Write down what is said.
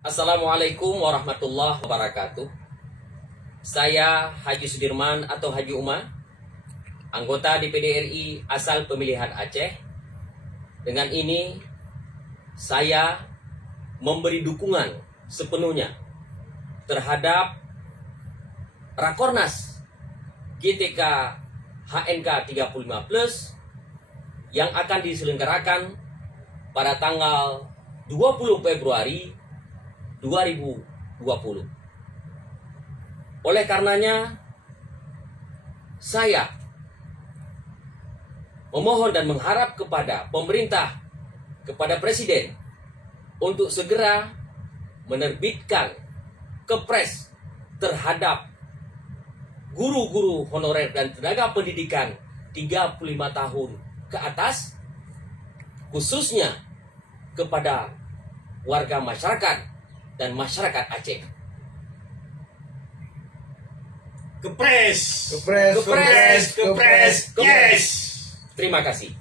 Assalamualaikum warahmatullahi wabarakatuh. Saya Haji Sudirman atau Haji Uma, anggota DPD RI asal pemilihan Aceh. Dengan ini saya memberi dukungan sepenuhnya terhadap Rakornas GTK HNK 35+ yang akan diselenggarakan pada tanggal 20 Februari 2020. Oleh karenanya, saya memohon dan mengharap kepada pemerintah, kepada Presiden, untuk segera menerbitkan kepres terhadap guru-guru honorer dan tenaga pendidikan 35 tahun ke atas, khususnya kepada warga masyarakat dan masyarakat Aceh. Kepres. Yes. Terima kasih.